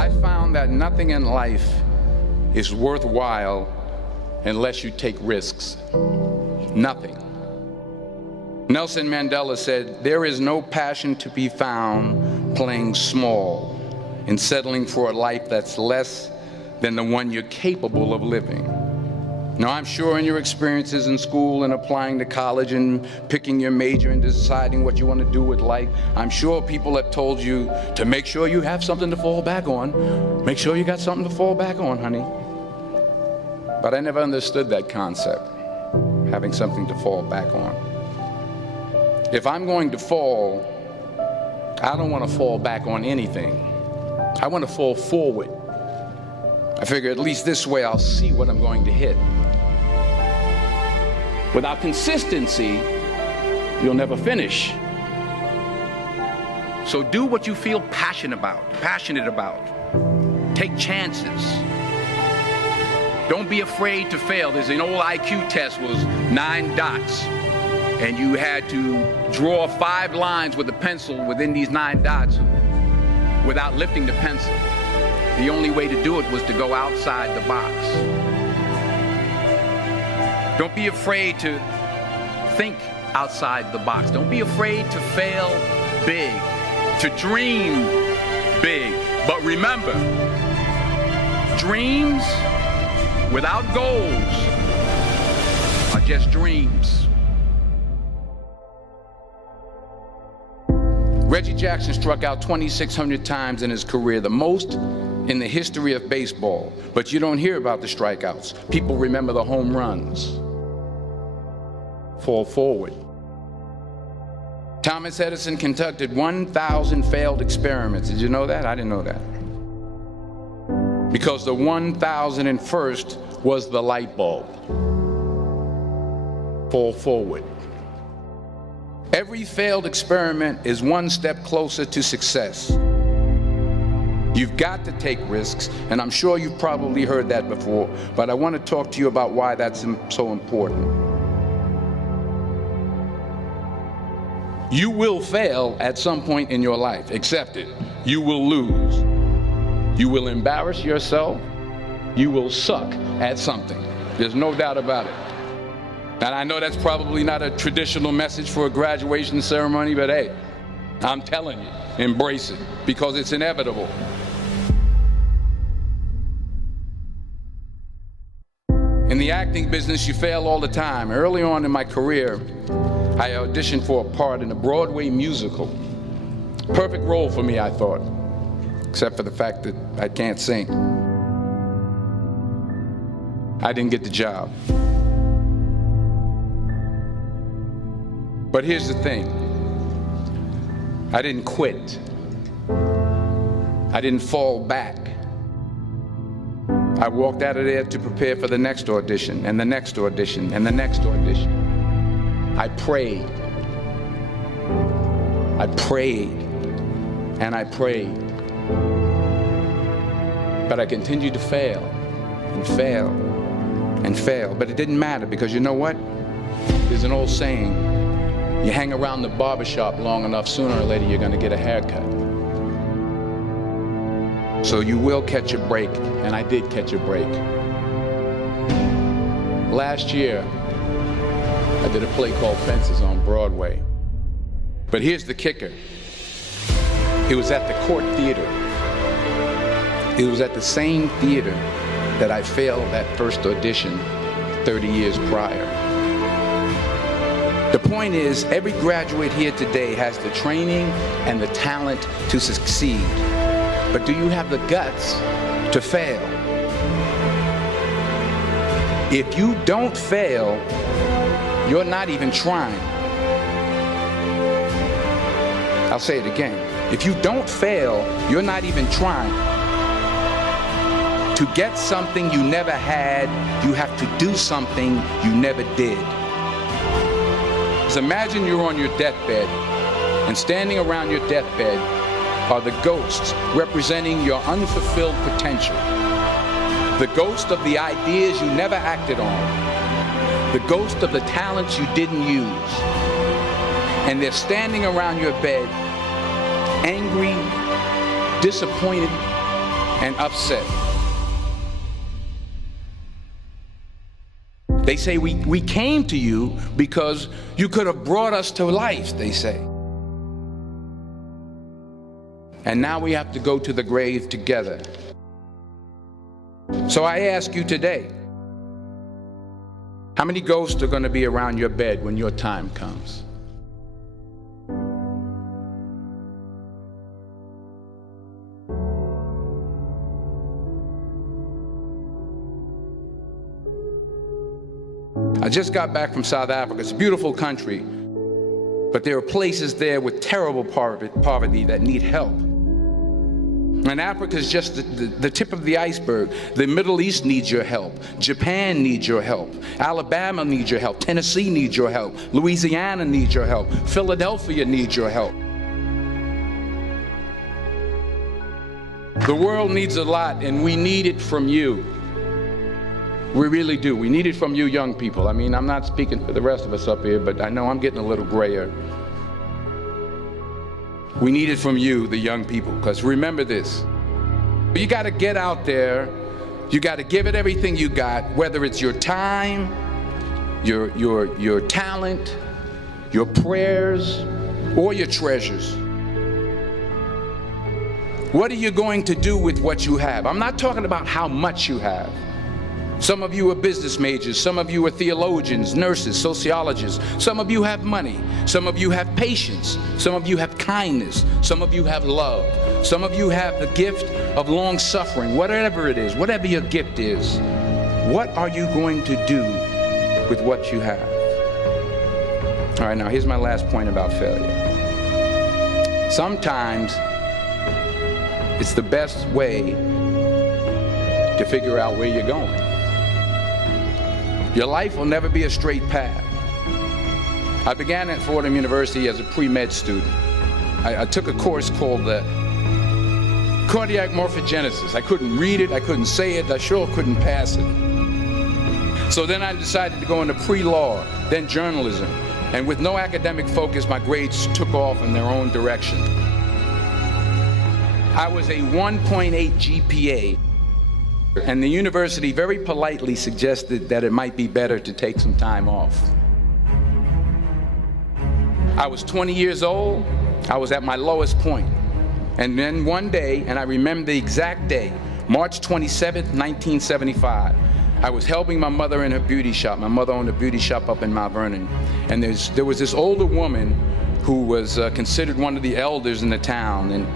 I found that nothing in life is worthwhile unless you take risks. Nothing. Nelson Mandela said, "There is no passion to be found playing small and settling for a life that's less than the one you're capable of living." Now, I'm sure in your experiences in school and applying to college and picking your major and deciding what you want to do with life, I'm sure people have told you to make sure you have something to fall back on. Make sure you got something to fall back on, honey. But I never understood that concept, having something to fall back on. If I'm going to fall, I don't want to fall back on anything. I want to fall forward. I figure at least this way I'll see what I'm going to hit. Without consistency, you'll never finish. So do what you feel passionate about. Take chances. Don't be afraid to fail. There's an old IQ test, was 9 dots. And you had to draw 5 lines with a pencil within these 9 dots without lifting the pencil. The only way to do it was to go outside the box. Don't be afraid to think outside the box. Don't be afraid to fail big, to dream big. But remember, dreams without goals are just dreams. Reggie Jackson struck out 2,600 times in his career, the most in the history of baseball. But you don't hear about the strikeouts. People remember the home runs. Fall forward. Thomas Edison conducted 1,000 failed experiments. Did you know that? I didn't know that. Because the 1,001st was the light bulb. Fall forward. Every failed experiment is one step closer to success. You've got to take risks, and I'm sure you've probably heard that before, but I want to talk to you about why that's so important. You will fail at some point in your life. Accept it. You will lose. You will embarrass yourself. You will suck at something. There's no doubt about it. And I know that's probably not a traditional message for a graduation ceremony, but hey, I'm telling you, embrace it, because it's inevitable. In the acting business, you fail all the time. Early on in my career, I auditioned for a part in a Broadway musical. Perfect role for me, I thought, except for the fact that I can't sing. I didn't get the job. But here's the thing. I didn't quit. I didn't fall back. I walked out of there to prepare for the next audition, and the next audition, and the next audition. I prayed. I prayed. And I prayed. But I continued to fail, and fail, and fail. But it didn't matter, because you know what? There's an old saying, you hang around the barbershop long enough, sooner or later you're going to get a haircut. So you will catch a break, and I did catch a break. Last year, I did a play called Fences on Broadway. But here's the kicker. It was at the Court Theater. It was at the same theater that I failed that first audition 30 years prior. The point is, every graduate here today has the training and the talent to succeed. But do you have the guts to fail? If you don't fail, you're not even trying. I'll say it again. If you don't fail, you're not even trying. To get something you never had, you have to do something you never did. Just imagine you're on your deathbed, and standing around your deathbed are the ghosts representing your unfulfilled potential. The ghost of the ideas you never acted on. The ghost of the talents you didn't use. And they're standing around your bed, angry, disappointed, and upset. They say we came to you because you could have brought us to life, they say. And now we have to go to the grave together. So I ask you today, how many ghosts are going to be around your bed when your time comes? I just got back from South Africa. It's a beautiful country, but there are places there with terrible poverty that need help. And Africa is just the tip of the iceberg. The Middle East needs your help. Japan needs your help. Alabama needs your help. Tennessee needs your help. Louisiana needs your help. Philadelphia needs your help. The world needs a lot, and we need it from you. We really do. We need it from you young people. I mean, I'm not speaking for the rest of us up here, but I know I'm getting a little grayer. We need it from you, the young people, because remember this. You got to get out there. You got to give it everything you got, whether it's your time, your talent, your prayers, or your treasures. What are you going to do with what you have? I'm not talking about how much you have. Some of you are business majors, some of you are theologians, nurses, sociologists, some of you have money, some of you have patience, some of you have kindness, some of you have love, some of you have the gift of long suffering. Whatever it is, whatever your gift is, what are you going to do with what you have? All right, now here's my last point about failure. Sometimes it's the best way to figure out where you're going. Your life will never be a straight path. I began at Fordham University as a pre-med student. I took a course called cardiac morphogenesis. I couldn't read it, I couldn't say it, I sure couldn't pass it. So then I decided to go into pre-law, then journalism. And with no academic focus, my grades took off in their own direction. I was a 1.8 GPA. And the university very politely suggested that it might be better to take some time off. I was 20 years old. I was at my lowest point. And then one day, and I remember the exact day, March 27th, 1975, I was helping my mother in her beauty shop. My mother owned a beauty shop up in Mount Vernon. And there was this older woman who was considered one of the elders in the town. And